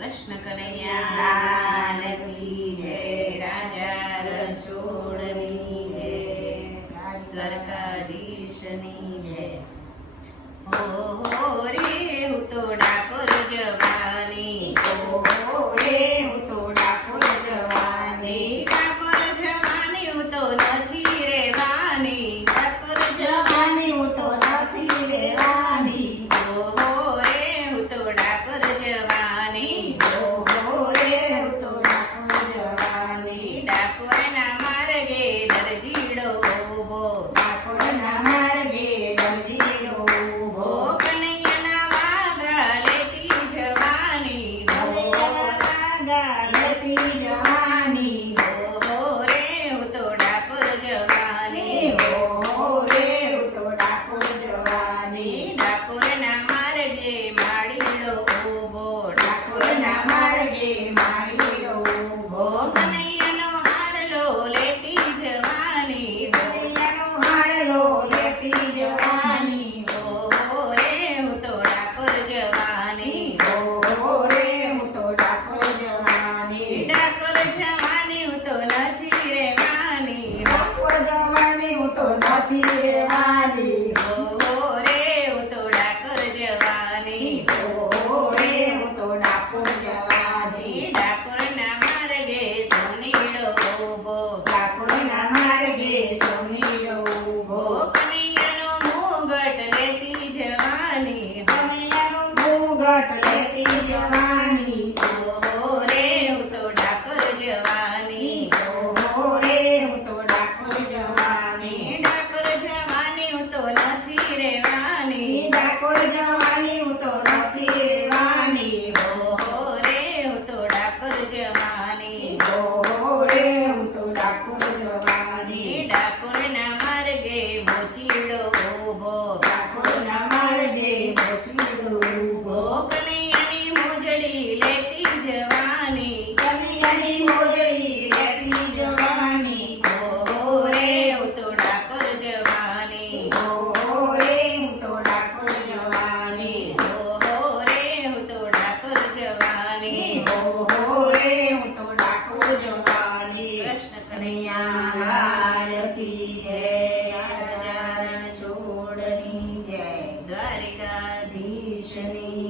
કૃષ્ણ કનૈયા જય રાજા રણછોડની જય દ્વારકાધીશની જય. હો રે હું તો ડાકોર হয়ে যাও જવાની ઓહો રે તો ડાકોર જવાની. ઓહો રે તો ડાકોર જવાની. ડાકોર જવાની તો નથી રેવાની. ડાકોર જવાની તો નથી રેવાની. ઓહો રે તો ડાકોર જવાની. ઓહો રે તો ડાકોર જવાની. ડાકોરના માર્ગે મોચીડો ઊભો. કનૈયા લાલ કી જય ચરણ છોડની જય દ્વારિકાધીશની